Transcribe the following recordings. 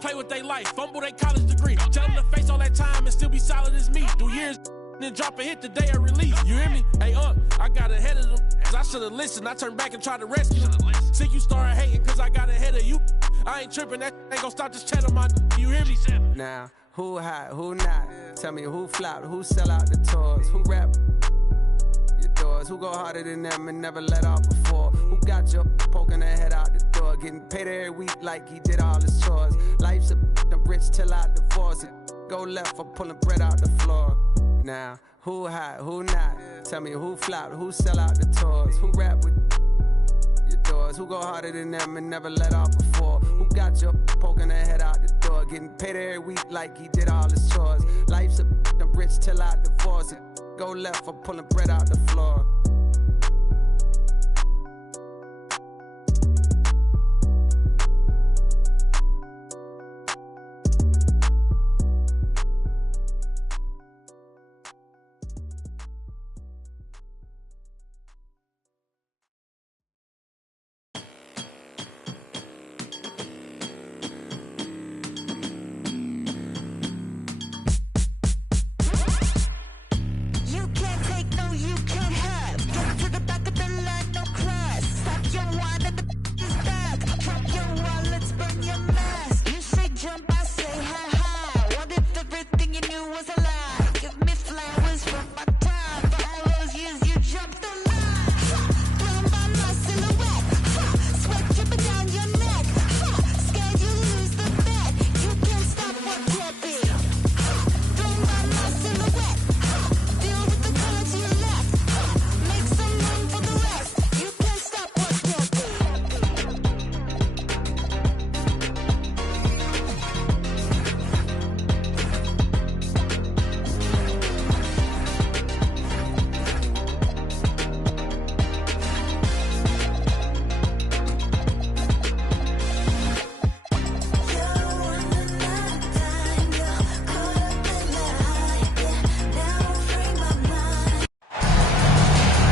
play with their life, fumble their college degree. Tell them to face all that time and still be solid as me. Do years, then drop a hit the day of release. You hear me? Hey, I got ahead of them, cause I should've listened. I turned back and tried to rescue them. See, you started hating cause I got ahead of you. I ain't tripping, that ain't gon' stop this chat on my you hear me? Now, who hot, who not? Tell me who flopped, who sell out the tours, who rap your doors, who go harder than them and never let off before, who got your poking their head out the door, getting paid every week like he did all his chores. Life's a I'm rich till I divorce it. Go left for pulling bread out the floor. Now, who hot, who not? Tell me who flopped, who sell out the tours, who rap with your doors, who go harder than them and never let off before, who got your poking their head out the door, getting paid every week like he did all his chores. Life's a I'm rich till I divorce it. Go left for pulling bread out the floor.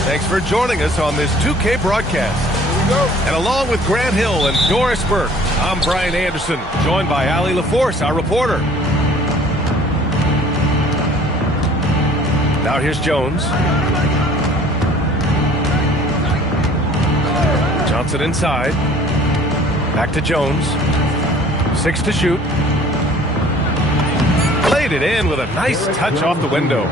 Thanks for joining us on this 2K broadcast. Here we go. And along with Grant Hill and Doris Burke, I'm Brian Anderson, joined by Allie LaForce, our reporter. Now here's Jones. Johnson inside. Back to Jones. 6 to shoot. Played it in with a nice touch off the window.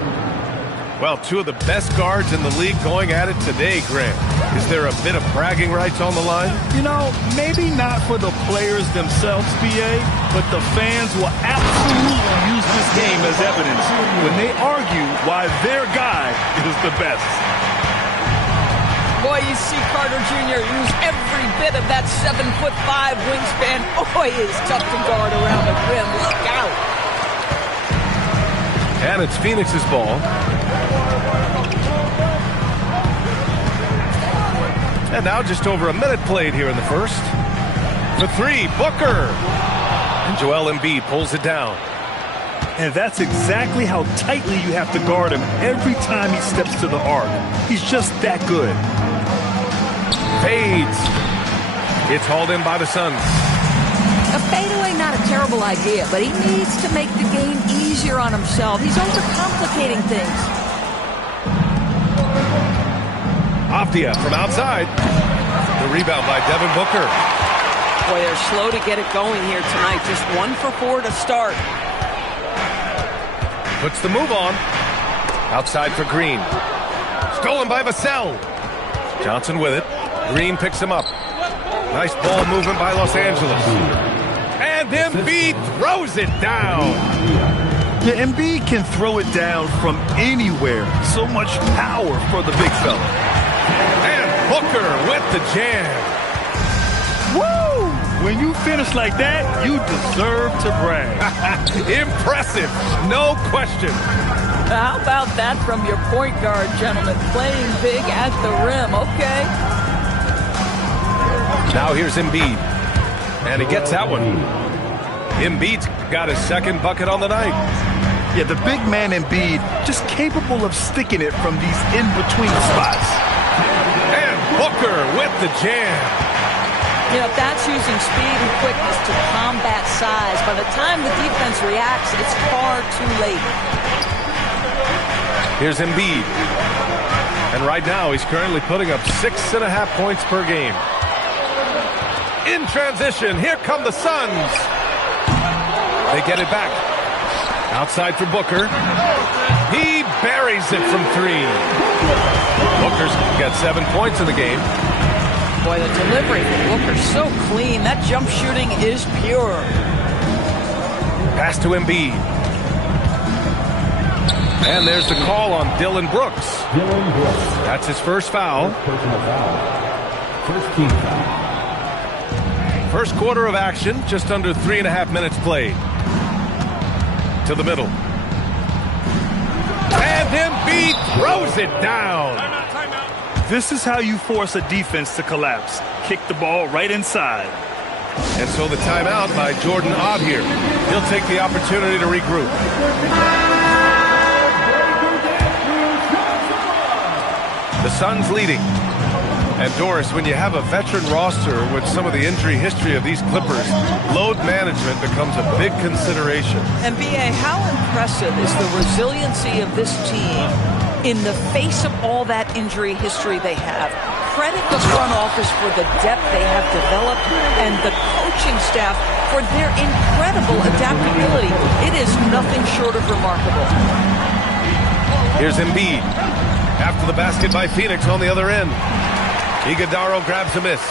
Well, two of the best guards in the league going at it today, Grant. Is there a bit of bragging rights on the line? You know, maybe not for the players themselves, BA, but the fans will absolutely use this game as evidence when they argue why their guy is the best. Boy, you see Carter Jr. use every bit of that 7'5" wingspan. Boy, is tough to guard around the rim. Look out. And it's Phoenix's ball. And now just over a minute played here in the first. For three, Booker. And Joel Embiid pulls it down. And that's exactly how tightly you have to guard him every time he steps to the arc. He's just that good. Fades. It's hauled in by the Suns. A fadeaway, not a terrible idea, but he needs to make the game easier on himself. He's overcomplicating things. Afdia from outside. The rebound by Devin Booker. Boy, they're slow to get it going here tonight. Just 1 for 4 to start. Puts the move on. Outside for Green. Stolen by Vassell. Johnson with it. Green picks him up. Nice ball movement by Los Angeles. And Embiid throws it down. Yeah, Embiid can throw it down from anywhere. So much power for the big fella. And Booker with the jam. Woo! When you finish like that, you deserve to brag. Impressive, no question. How about that from your point guard, gentlemen? Playing big at the rim, okay. Now here's Embiid. And he gets that one. Embiid's got his second bucket on the night. Yeah, the big man Embiid just capable of sticking it from these in-between spots. And Booker with the jam. You know, that's using speed and quickness to combat size. By the time the defense reacts, it's far too late. Here's Embiid. And right now, he's currently putting up 6.5 points per game. In transition, here come the Suns. They get it back. Outside for Booker. He buries it from 3. Booker's got 7 points in the game. Boy, the delivery from Booker's so clean. That jump shooting is pure. Pass to Embiid. And there's the call on Dillon Brooks. That's his first foul. First team foul. First quarter of action, just under 3.5 minutes played. To the middle. And Embiid throws it down. This is how you force a defense to collapse. Kick the ball right inside. And so the timeout by Jordan Ott here. He'll take the opportunity to regroup. The Suns leading. And Doris, when you have a veteran roster with some of the injury history of these Clippers, load management becomes a big consideration. And B.A., how impressive is the resiliency of this team in the face of all that injury history they have? Credit the front office for the depth they have developed and the coaching staff for their incredible adaptability. It is nothing short of remarkable. Here's Embiid. After the basket by Phoenix on the other end. Iguodaro grabs a miss.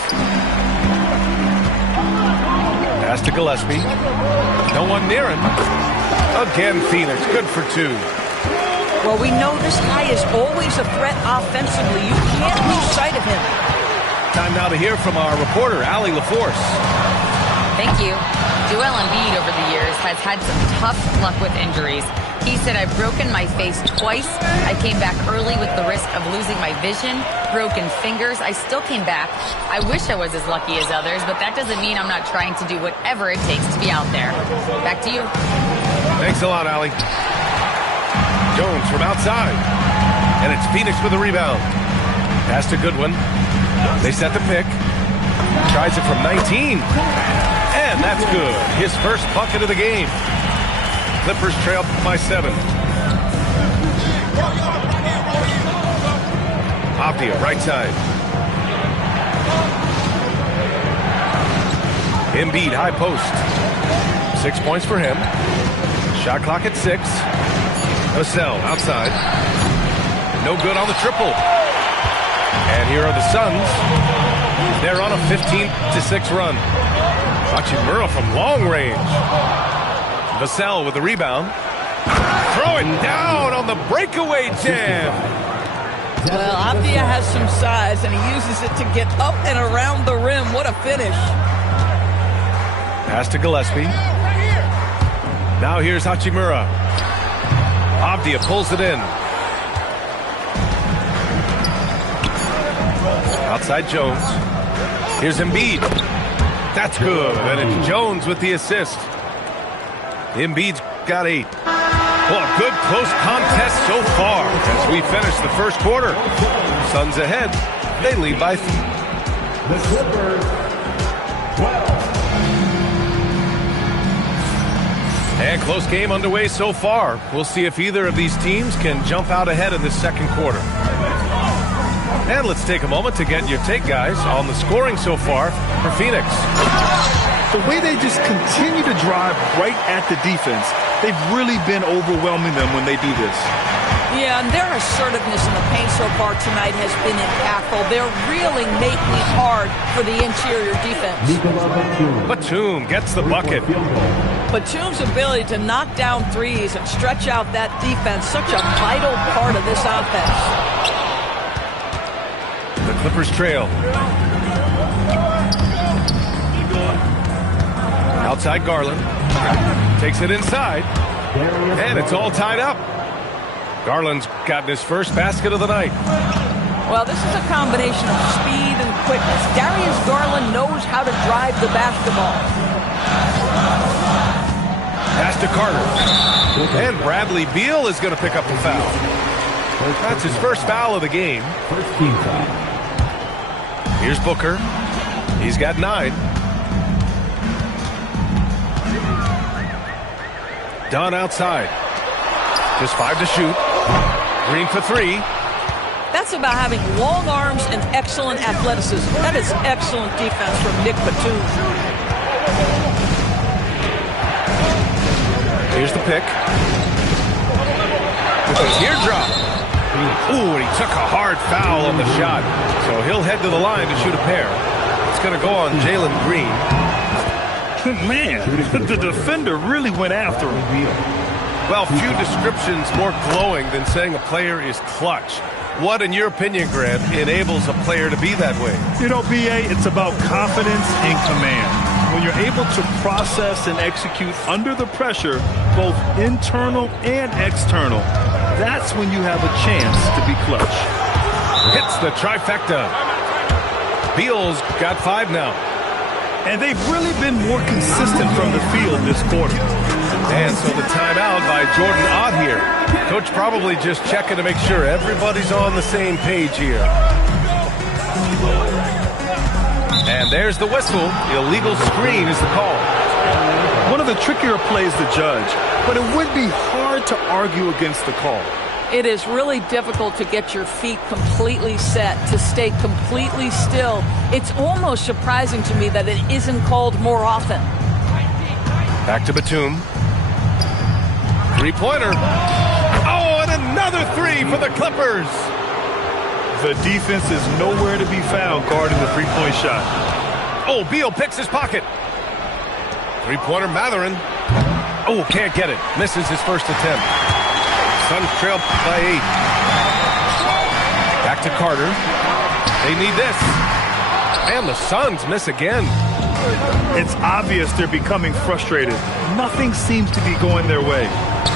Pass to Gillespie. No one near him. Again, Phoenix. Good for 2. Well, we know this guy is always a threat offensively. You can't lose sight of him. Time now to hear from our reporter, Allie LaForce. Thank you. Joel Embiid over the years has had some tough luck with injuries. He said, I've broken my face twice. I came back early with the risk of losing my vision, broken fingers. I still came back. I wish I was as lucky as others, but that doesn't mean I'm not trying to do whatever it takes to be out there. Back to you. Thanks a lot, Allie. Jones from outside. And it's Phoenix with the rebound. Pass to Goodwin. They set the pick. Tries it from 19. And that's good. His first bucket of the game. Clippers trail by 7. Avdia, right side. Embiid, high post. 6 points for him. Shot clock at 6. Vassell, outside. No good on the triple. And here are the Suns. They're on a 15-6 run. Hachimura from long range. Vassell with the rebound. Throwing down on the breakaway jam. Well, Avdia has some size, and he uses it to get up and around the rim. What a finish. Pass to Gillespie. Now here's Hachimura. Avdia pulls it in. Outside Jones. Here's Embiid. That's good. And it's Jones with the assist. Embiid's got 8. Well, a good close contest so far as we finish the first quarter. Suns ahead. They lead by 3. The Clippers, 12. And close game underway so far. We'll see if either of these teams can jump out ahead in this second quarter. And let's take a moment to get your take, guys, on the scoring so far for Phoenix. The way they just continue to drive right at the defense, they've really been overwhelming them when they do this. Yeah, and their assertiveness in the paint so far tonight has been impactful. They're really making it hard for the interior defense. Batum gets the bucket. Batum's ability to knock down threes and stretch out that defense, such a vital part of this offense. The Clippers trail. Outside Garland. Takes it inside. And it's all tied up. Garland's gotten his first basket of the night. Well, this is a combination of speed and quickness. Darius Garland knows how to drive the basketball. Pass to Carter. And Bradley Beal is going to pick up the foul. That's his first foul of the game. First team foul. Here's Booker. He's got 9. Dunn outside. Just 5 to shoot. Green for 3. That's about having long arms and excellent athleticism. That is excellent defense from Nick Batum. Here's the pick. With a teardrop. Ooh, and he took a hard foul on the shot. So he'll head to the line to shoot a pair. It's going to go on Jalen Green. Man, the defender really went after him. Well, few descriptions more glowing than saying a player is clutch. What, in your opinion, Grant, enables a player to be that way? You know, B.A., it's about confidence and command. When you're able to process and execute under the pressure, both internal and external, that's when you have a chance to be clutch. Hits the trifecta. Beal's got 5 now. And they've really been more consistent from the field this quarter. And so the timeout by Jordan Ott here. Coach probably just checking to make sure everybody's on the same page here. And there's the whistle. Illegal screen is the call. One of the trickier plays to judge, but it would be hard to argue against the call. It is really difficult to get your feet completely set, to stay completely still. It's almost surprising to me that it isn't called more often. Back to Batum. 3-pointer. Oh, and another 3 for the Clippers. The defense is nowhere to be found guarding the three-point shot. Oh, Beal picks his pocket. 3-pointer, Mathurin. Oh, can't get it. Misses his first attempt. Suns trail by 8. Back to Carter. They need this. And the Suns miss again. It's obvious they're becoming frustrated. Nothing seems to be going their way.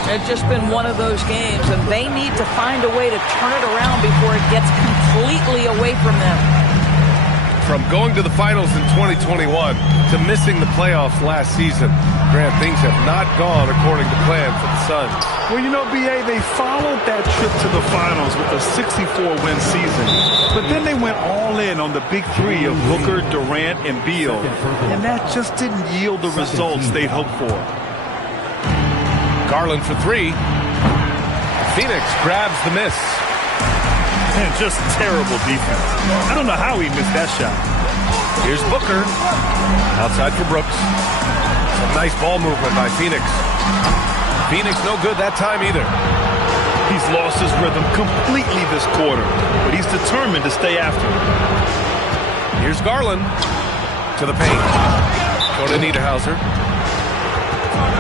It's just been one of those games, and they need to find a way to turn it around before it gets completely away from them. From going to the finals in 2021 to missing the playoffs last season, Grant, things have not gone according to plan for the Suns. Well, you know, B.A., they followed that trip to the finals with a 64-win season. But then they went all in on the big 3 of Booker, Durant, and Beal. And that just didn't yield the results they'd hoped for. Garland for 3. Phoenix grabs the miss. And just terrible defense. I don't know how he missed that shot. Here's Booker. Outside for Brooks. Some nice ball movement by Phoenix. Phoenix no good that time either. He's lost his rhythm completely this quarter, but he's determined to stay after it. Here's Garland to the paint. Go to Niederhauser.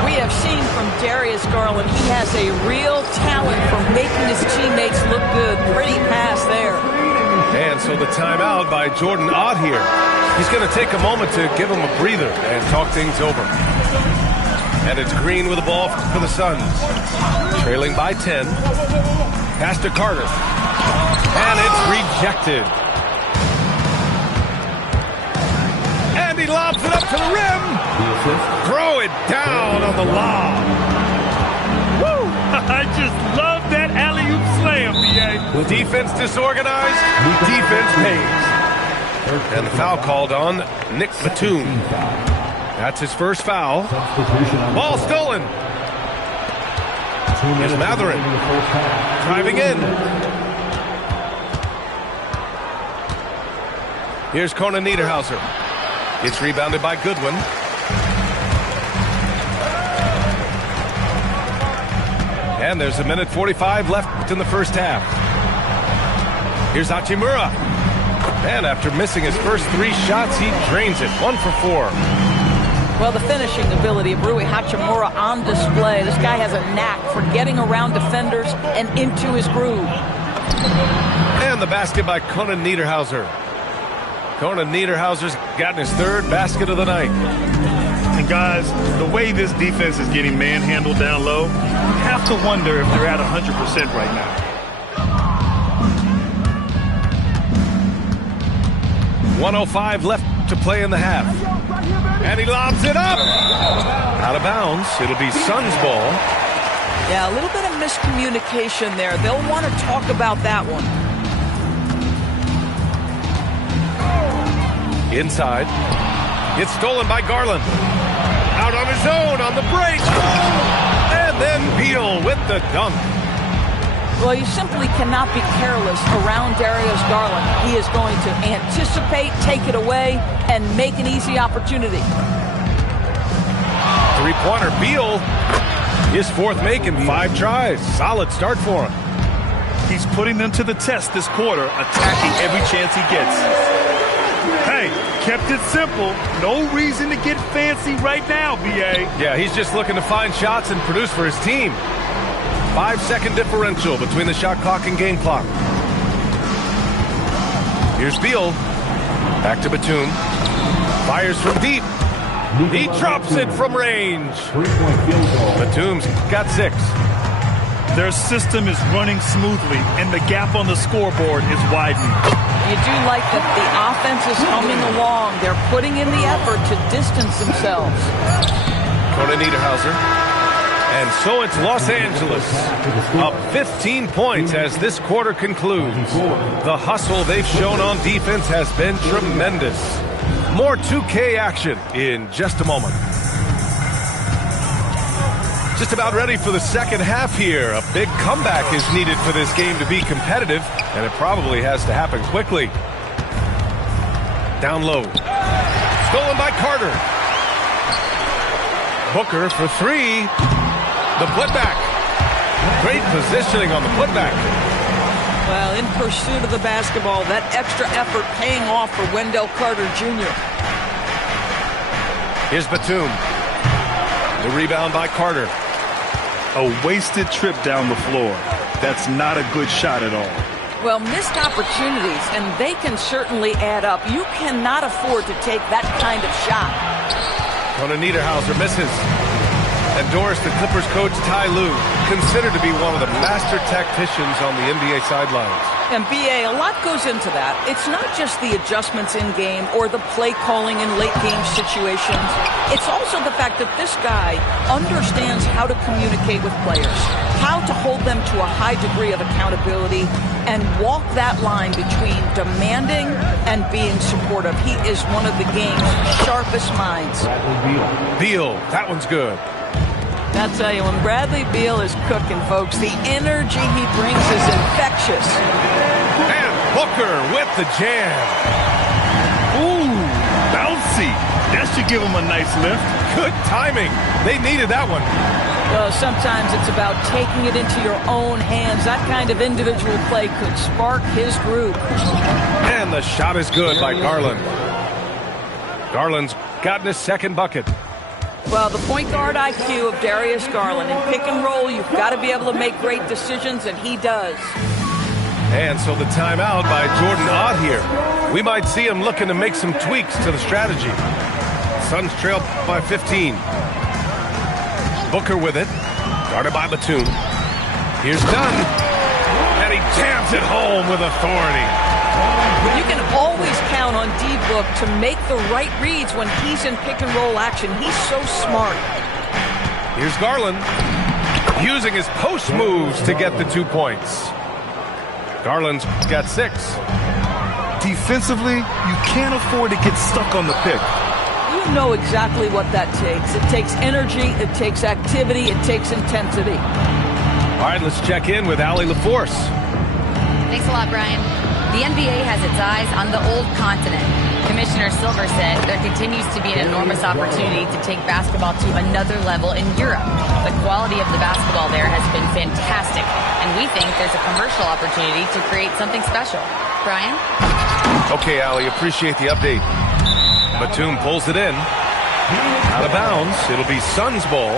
We have seen from Darius Garland, he has a real talent for making his teammates look good. Pretty pass there. And so the timeout by Jordan Ott here. He's going to take a moment to give him a breather and talk things over. And it's Green with the ball for the Suns. Trailing by 10. Pass to Carter. And it's rejected. And he lobs it up to the rim. Throw it down on the lob. Woo! I just love that alley-oop slam, B.A. Defense disorganized. Defense pays. And the foul called on Nick Batum. That's his first foul. Ball stolen. Here's Mathurin. Driving in. Here's Conan Niederhauser. It's rebounded by Goodwin. And there's 1:45 left in the first half. Here's Hachimura. And after missing his first 3 shots, he drains it. 1 for 4. Well, the finishing ability of Rui Hachimura on display. This guy has a knack for getting around defenders and into his groove. And the basket by Conan Niederhauser. Conan Niederhauser's gotten his 3rd basket of the night. And guys, the way this defense is getting manhandled down low, you have to wonder if they're at 100% right now. 1:05 left to play in the half. And he lobs it up. Out of bounds. It'll be Suns ball. Yeah, a little bit of miscommunication there. They'll want to talk about that one. Inside. It's stolen by Garland. Out on his own on the break. And then Beal with the dunk. Well, you simply cannot be careless around Darius Garland. He is going to anticipate, take it away, and make an easy opportunity. Three-pointer, Beal. His fourth make in 5 tries. Solid start for him. He's putting them to the test this quarter, attacking every chance he gets. Hey, kept it simple. No reason to get fancy right now, B.A. Yeah, he's just looking to find shots and produce for his team. 5-second differential between the shot clock and game clock. Here's Beal. Back to Batum. Fires from deep. He drops it from range. Batum's got 6. Their system is running smoothly, and the gap on the scoreboard is widening. You do like that the offense is humming along. They're putting in the effort to distance themselves. Conan Niederhauser. And so it's Los Angeles, up 15 points as this quarter concludes. The hustle they've shown on defense has been tremendous. More 2K action in just a moment. Just about ready for the second half here. A big comeback is needed for this game to be competitive, and it probably has to happen quickly. Down low. Stolen by Carter. Booker for 3. The putback. Great positioning on the putback. Well, in pursuit of the basketball, that extra effort paying off for Wendell Carter Jr. Here's Batum. The rebound by Carter. A wasted trip down the floor. That's not a good shot at all. Well, missed opportunities, and they can certainly add up. You cannot afford to take that kind of shot. Conan Niederhauser misses. And Doris, the Clippers coach Ty Lue, considered to be one of the master tacticians on the NBA sidelines. And B.A., a lot goes into that. It's not just the adjustments in-game or the play calling in late-game situations. It's also the fact that this guy understands how to communicate with players, how to hold them to a high degree of accountability, and walk that line between demanding and being supportive. He is one of the game's sharpest minds. Beal, that one's good. I'll tell you, when Bradley Beal is cooking, folks, the energy he brings is infectious. And Booker with the jam. Ooh, bouncy. That should give him a nice lift. Good timing. They needed that one. Well, sometimes it's about taking it into your own hands. That kind of individual play could spark his group. And the shot is good by Garland. Garland's gotten his second bucket. Well, the point guard IQ of Darius Garland. In pick and roll, you've got to be able to make great decisions, and he does. And so the timeout by Jordan Ott here. We might see him looking to make some tweaks to the strategy. Suns trail by 15. Booker with it. Guarded by Batum. Here's Dunn. And he jams it home with authority. You can always count on D-Book to make the right reads when he's in pick-and-roll action. He's so smart. Here's Garland, using his post moves to get the 2 points. Garland's got 6. Defensively, you can't afford to get stuck on the pick. You know exactly what that takes. It takes energy, it takes activity, it takes intensity. All right, let's check in with Allie LaForce. Thanks a lot, Brian. The NBA has its eyes on the old continent. Commissioner Silver said there continues to be an enormous opportunity to take basketball to another level in Europe. The quality of the basketball there has been fantastic, and we think there's a commercial opportunity to create something special. Brian? Okay, Allie, appreciate the update. Batum pulls it in. Out of bounds. It'll be Suns ball.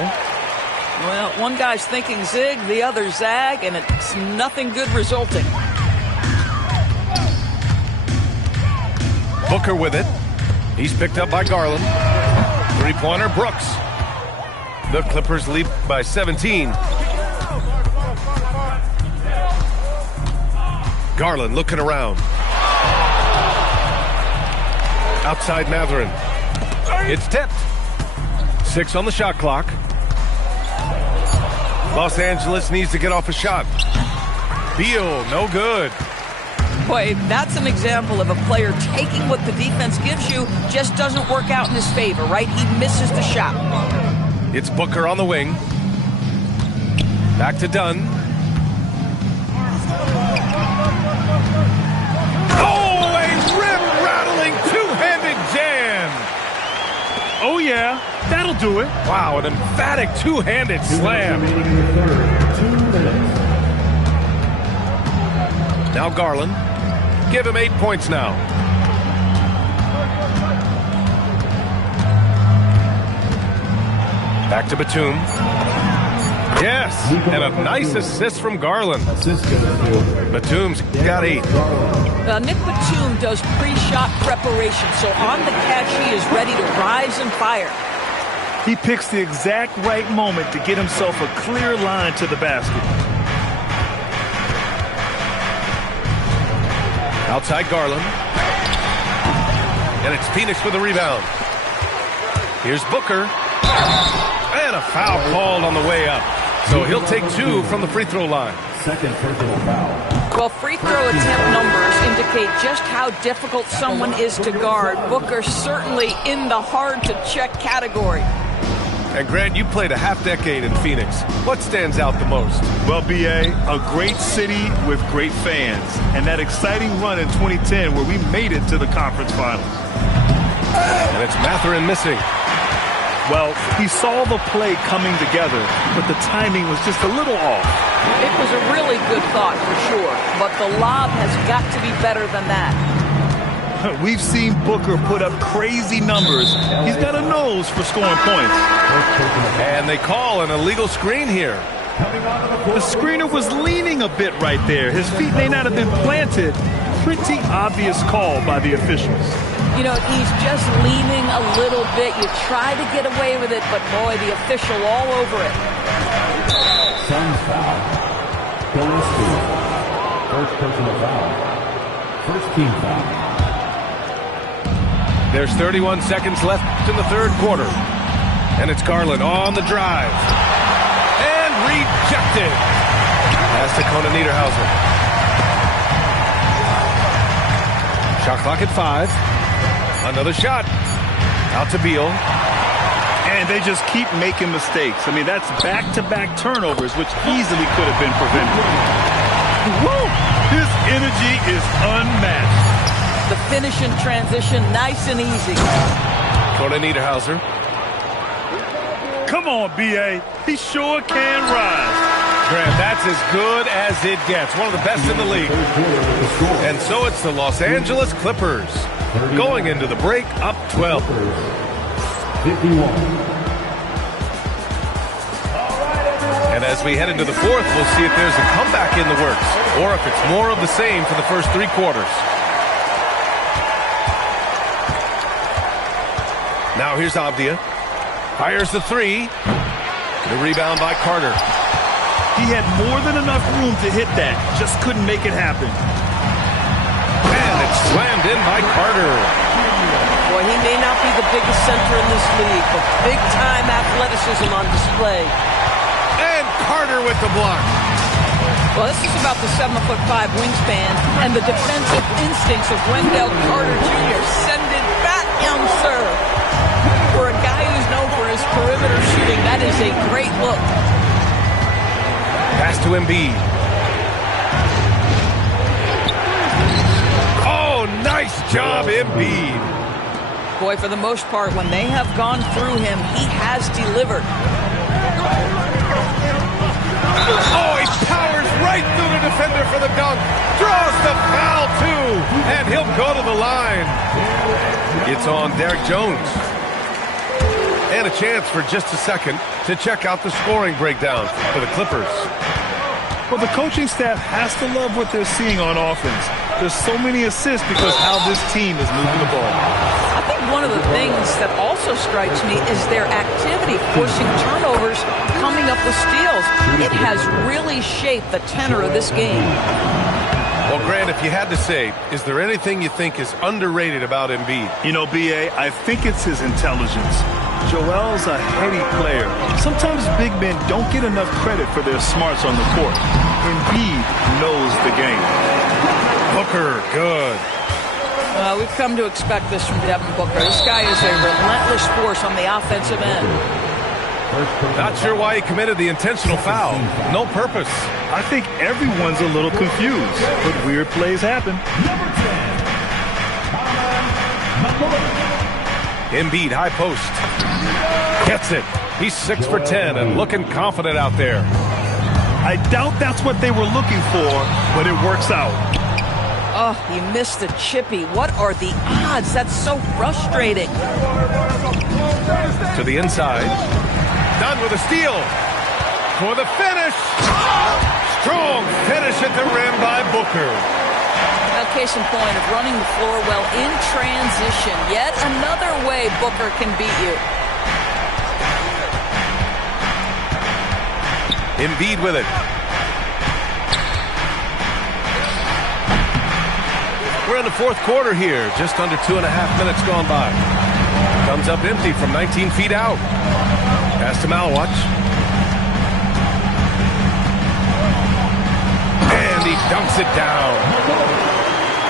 Well, one guy's thinking zig, the other zag, and it's nothing good resulting. Booker with it. He's picked up by Garland. Three-pointer, Brooks. The Clippers lead by 17. Garland looking around. Outside Mathurin. It's tipped. 6 on the shot clock. Los Angeles needs to get off a shot. Beal, no good. Boy, that's an example of a player taking what the defense gives you, just doesn't work out in his favor, right? He misses the shot. It's Booker on the wing. Back to Dunn. Oh, a rim-rattling two-handed jam. Oh, yeah, that'll do it. Wow, an emphatic two-handed slam. Now Garland. Give him 8 points now. Back to Batum. Yes, and a nice assist from Garland. Batum's got 8. Nick Batum does pre-shot preparation, so on the catch he is ready to rise and fire. He picks the exact right moment to get himself a clear line to the basket. Outside Garland. And it's Phoenix with a rebound. Here's Booker. And a foul called on the way up. So he'll take 2 from the free throw line. Second personal foul. Well, free throw attempt numbers indicate just how difficult someone is to guard. Booker certainly in the hard-to-check category. And Grant, you played a half-decade in Phoenix. What stands out the most? Well, B.A., a great city with great fans. And that exciting run in 2010 where we made it to the conference finals. And it's Mathurin missing. Well, he saw the play coming together, but the timing was just a little off. It was a really good thought for sure, but the lob has got to be better than that. We've seen Booker put up crazy numbers. He's got a nose for scoring points. And they call an illegal screen here. The screener was leaning a bit right there. His feet may not have been planted. Pretty obvious call by the officials. You know, he's just leaning a little bit. You try to get away with it, but boy, the official all over it. Suns foul. Gillespie. First personal foul. First team foul. There's 31 seconds left in the third quarter. And it's Garland on the drive. And rejected. Pass to Conan Niederhauser. Shot clock at 5. Another shot. Out to Beal. And they just keep making mistakes. I mean, that's back-to-back turnovers, which easily could have been prevented. Woo! His energy is unmatched. The finish in transition, nice and easy. Conan Niederhauser. Come on, B.A. He sure can rise. Grant, that's as good as it gets. One of the best in the league. And so it's the Los Angeles Clippers going into the break up 12. 51. And as we head into the fourth, we'll see if there's a comeback in the works or if it's more of the same for the first 3 quarters. Now here's Avdia. Fires the 3. The rebound by Carter. He had more than enough room to hit that. Just couldn't make it happen. And it's slammed in by Carter. Boy, he may not be the biggest center in this league, but big-time athleticism on display. And Carter with the block. Well, this is about the 7'5" wingspan and the defensive instincts of Wendell Carter Jr. Send it back, young sir. For a guy who's known for his perimeter shooting, that is a great look. Pass to Embiid. Oh, nice job, Embiid. Boy, for the most part, when they have gone through him, he has delivered. Oh, he powers right through the defender for the dunk. Draws the foul, too. And he'll go to the line. It's on Derek Jones. And a chance for just a second to check out the scoring breakdown for the Clippers. Well, the coaching staff has to love what they're seeing on offense. There's so many assists because how this team is moving the ball. I think one of the things that also strikes me is their activity, forcing turnovers, coming up with steals. It has really shaped the tenor of this game. Well, Grant, if you had to say, is there anything you think is underrated about Embiid? You know, B.A., I think it's his intelligence. Joel's a heady player. Sometimes big men don't get enough credit for their smarts on the court. Embiid knows the game. Booker, good. We've come to expect this from Devin Booker. This guy is a relentless force on the offensive end. Not sure why he committed the intentional foul. No purpose. I think everyone's a little confused, but weird plays happen. Embiid, high post. Gets it. He's 6 for 10 and looking confident out there. I doubt that's what they were looking for, but it works out. Oh, he missed the chippy. What are the odds? That's so frustrating. To the inside. Done with a steal. For the finish. Strong finish at the rim by Booker. Now, case in point of running the floor well in transition. Yet another way Booker can beat you. Embiid with it. We're in the fourth quarter here. Just under 2.5 minutes gone by. Comes up empty from 19 feet out. Pass to Malawach. And he dunks it down.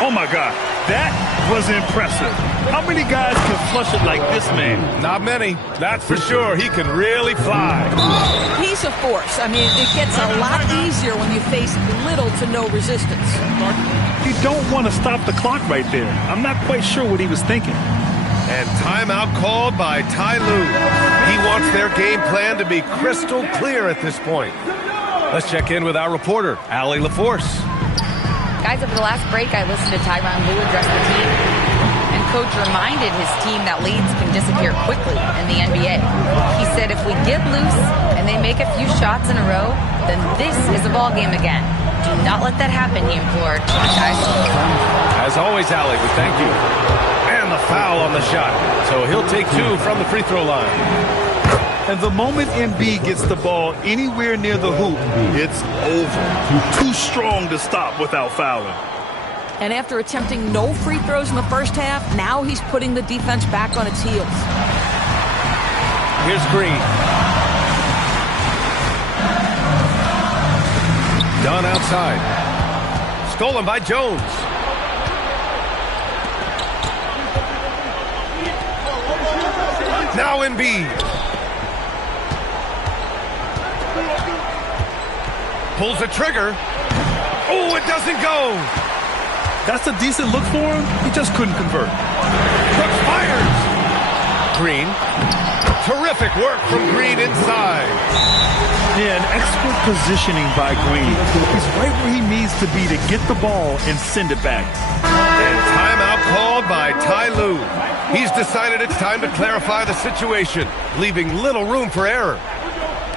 Oh, my God. That was impressive. How many guys can flush it like this man? Not many. That's for sure. He can really fly. He's a force. I mean, it gets a lot easier when you face little to no resistance. You don't want to stop the clock right there. I'm not quite sure what he was thinking. And timeout called by Ty Lue. He wants their game plan to be crystal clear at this point. Let's check in with our reporter, Allie LaForce. Guys, over the last break, I listened to Tyronn Lue address the team. And coach reminded his team that leads can disappear quickly in the NBA. He said if we get loose and they make a few shots in a row, then this is a ball game again. Do not let that happen, he implored. Guys. As always, Allie, we thank you. And the foul on the shot. So he'll take 2 from the free throw line. And the moment Embiid gets the ball anywhere near the hoop, it's over. Too strong to stop without fouling. And after attempting no free throws in the first half, now he's putting the defense back on its heels. Here's Green. Done outside. Stolen by Jones. Now Embiid. Pulls the trigger. Oh, it doesn't go. That's a decent look for him. He just couldn't convert. Brooks fires. Green. Terrific work from Green inside. Yeah, an expert positioning by Green. He's right where he needs to be to get the ball and send it back. And timeout called by Ty Lue. He's decided it's time to clarify the situation, leaving little room for error.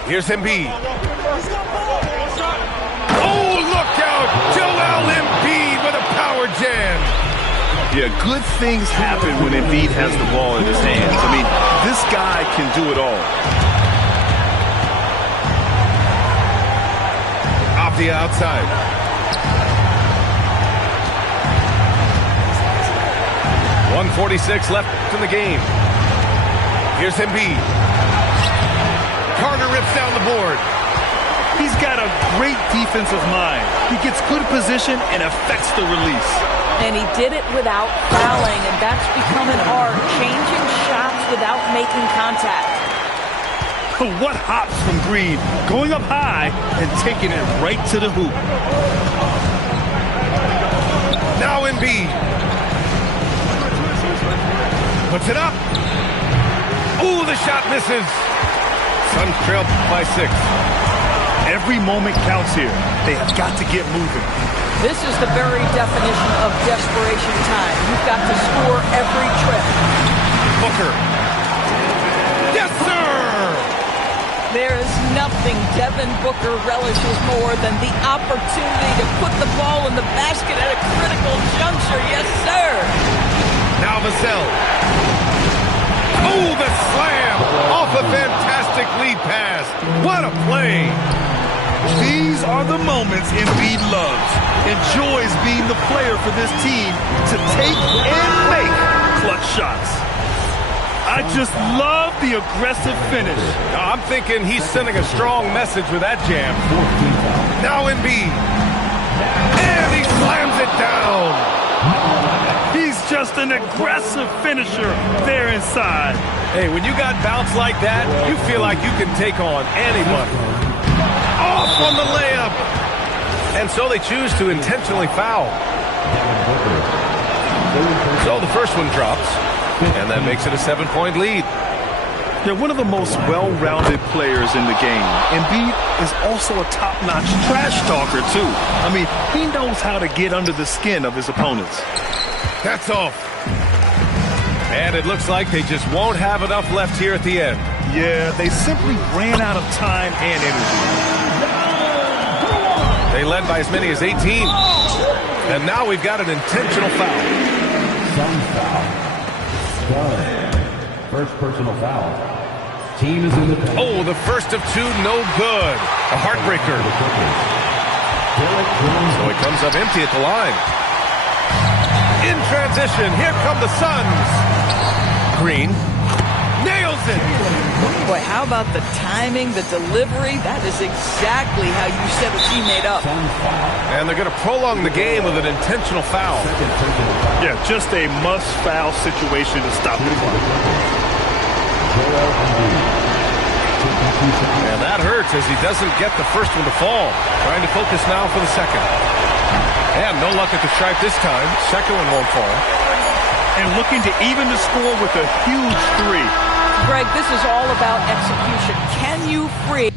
Here's Embiid. Oh, look out! Joel Embiid with a power jam. Yeah, good things happen when Embiid has the ball in his hands. I mean, this guy can do it all. Off the outside. .146 left in the game. Here's Embiid. Carter rips down the board. He's got a great defensive mind. He gets good position and affects the release. And he did it without fouling, and that's become an art, changing shots without making contact. What hops from Green, going up high and taking it right to the hoop. Now Embiid. Puts it up. Ooh, the shot misses. Suns trail by 6. Every moment counts here. They have got to get moving. This is the very definition of desperation time. You've got to score every trip. Booker. Yes, sir! There is nothing Devin Booker relishes more than the opportunity to put the ball in the basket at a critical juncture. Yes, sir! Now Vassell. Oh, the slam! Off a fantastic lead pass. What a play! These are the moments Embiid loves. Enjoys being the player for this team to take and make clutch shots. I just love the aggressive finish. I'm thinking he's sending a strong message with that jam. Now Embiid. And he slams it down. He's just an aggressive finisher there inside. Hey, when you got bounce like that, you feel like you can take on anybody. Off on the layup. And so they choose to intentionally foul. So the first one drops, and that makes it a 7-point lead. They're one of the most well-rounded players in the game. Embiid is also a top-notch trash talker, too. I mean, he knows how to get under the skin of his opponents. That's off. And it looks like they just won't have enough left here at the end. Yeah, they simply ran out of time and energy. They led by as many as 18. And now we've got an intentional foul. Suns foul. Done. First personal foul. Team is in the paint. Oh, the first of two, no good. A heartbreaker. So he comes up empty at the line. In transition, here come the Suns. Green nails it. Boy, how about the timing, the delivery? That is exactly how you set a teammate up. And they're going to prolong the game with an intentional foul. Yeah, just a must-foul situation to stop the clock. And that hurts as he doesn't get the first one to fall. Trying to focus now for the second. And no luck at the stripe this time. Second one won't fall. And looking to even the score with a huge three. Greg, this is all about execution. Can you free